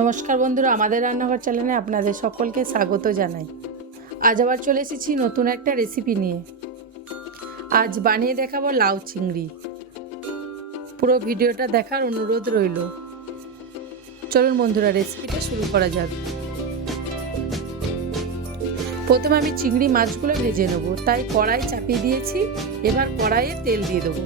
নমস্কার বন্ধুরা, আমাদের রান্নাঘর চ্যানেলে আপনাদের সকলকে স্বাগত জানাই। আজ আবার চলে এসেছি নতুন একটা রেসিপি নিয়ে। আজ বানিয়ে দেখাবো লাউ চিংড়ি। পুরো ভিডিওটা দেখার অনুরোধ রইল। চলুন বন্ধুরা, রেসিপিটা শুরু করা যাক। প্রথমে আমি চিংড়ি মাছগুলো ভেজে নেব, তাই কড়াই চাপিয়ে দিয়েছি। এবার কড়াইয়ে তেল দিয়ে দেবো।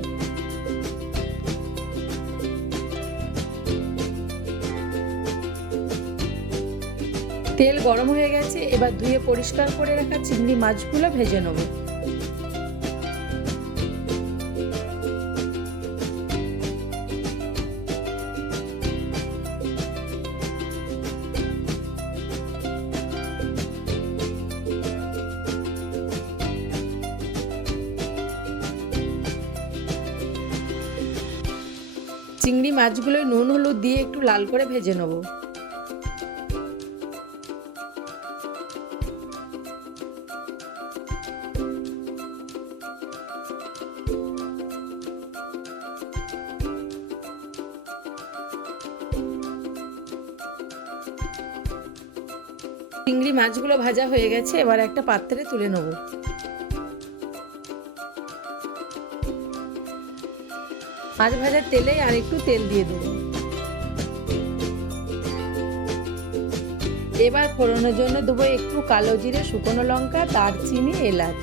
তেল গরম হয়ে গেছে, এবার ধুয়ে পরিষ্কার করে রাখা চিংড়ি মাছগুলো ভেজে নেব। চিংড়ি মাছগুলো নুন হলুদ দিয়ে একটু লাল করে ভেজে নেব। চিংড়ি মাছগুলো ভাজা হয়ে গেছে, এবার একটা পাত্রে তুলে নেব। মাছ ভাজার তেলে আর একটু তেল দিয়ে দেবো। এবার ফোড়নের জন্য দেবো একটু কালো জিরে, শুকনো লঙ্কা, দারচিনি, এলাচ।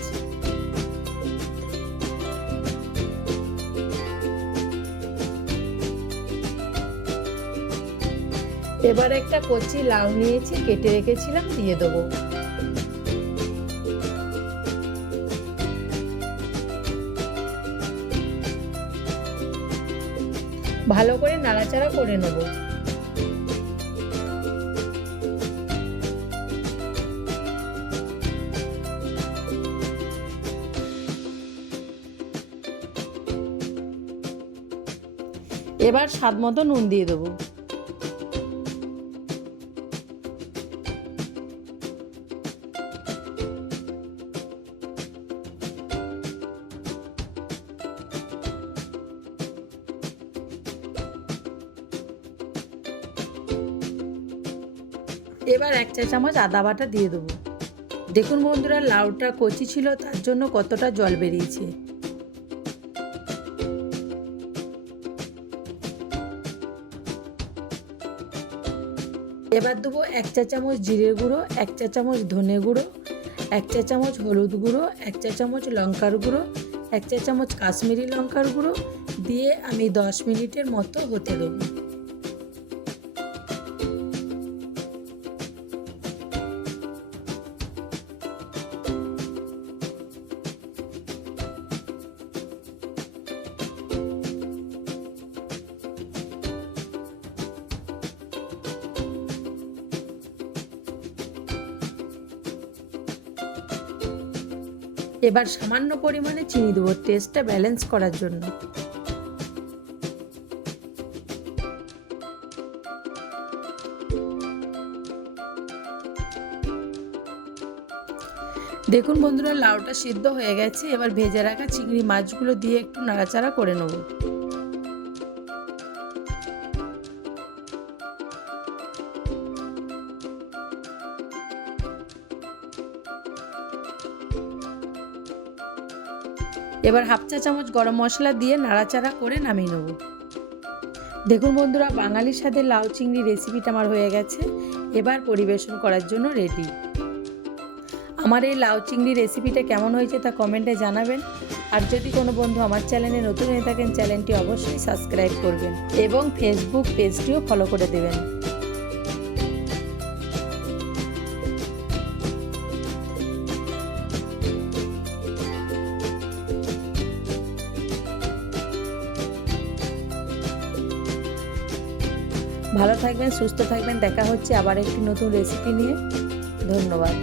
এবার একটা কচি লাউ নিয়েছি, কেটে রেখেছিলাম, দিয়ে দেবো। ভালো করে নাড়াচাড়া করে নেব। এবার স্বাদ মতো নুন দিয়ে দেবো। এবার 1 চা চামচ আদা বাটা দিয়ে দেবো। দেখুন বন্ধুরা, লাউটা কচি ছিল, তার জন্য কতটা জল বেরিয়েছে। এবার দেবো 1 চা চামচ জিরে গুঁড়ো, 1 চা চামচ ধনে গুঁড়ো, 1 চা চামচ হলুদ গুঁড়ো, 1 চা চামচ লঙ্কার গুঁড়ো, 1 চা চামচ কাশ্মীরি লঙ্কার গুঁড়ো দিয়ে আমি 10 মিনিটের মতো হতে দেবো। এবার সামান্য পরিমাণে চিনি দেবো টেস্টটা ব্যালেন্স করার জন্য। দেখুন বন্ধুরা, লাউটা সিদ্ধ হয়ে গেছে। এবার ভেজে রাখা চিংড়ি মাছগুলো দিয়ে একটু নাড়াচাড়া করে নেব। এবার 1/2 চা চামচ গরম মশলা দিয়ে নাড়াচাড়া করে নামিয়ে নেব। দেখুন বন্ধুরা, বাঙালির স্বাদের লাউ চিংড়ি রেসিপিটা আমার হয়ে গেছে। এবার পরিবেশন করার জন্য রেডি। আমার এই লাউ চিংড়ি রেসিপিটা কেমন হয়েছে তা কমেন্টে জানাবেন। আর যদি কোনো বন্ধু আমার চ্যানেলে নতুন হয়ে থাকেন, চ্যানেলটি অবশ্যই সাবস্ক্রাইব করবেন এবং ফেসবুক পেজটিও ফলো করে দেবেন। ভালো থাকবেন, সুস্থ থাকবেন। দেখা হচ্ছে আবার একটি নতুন রেসিপি নিয়ে। ধন্যবাদ।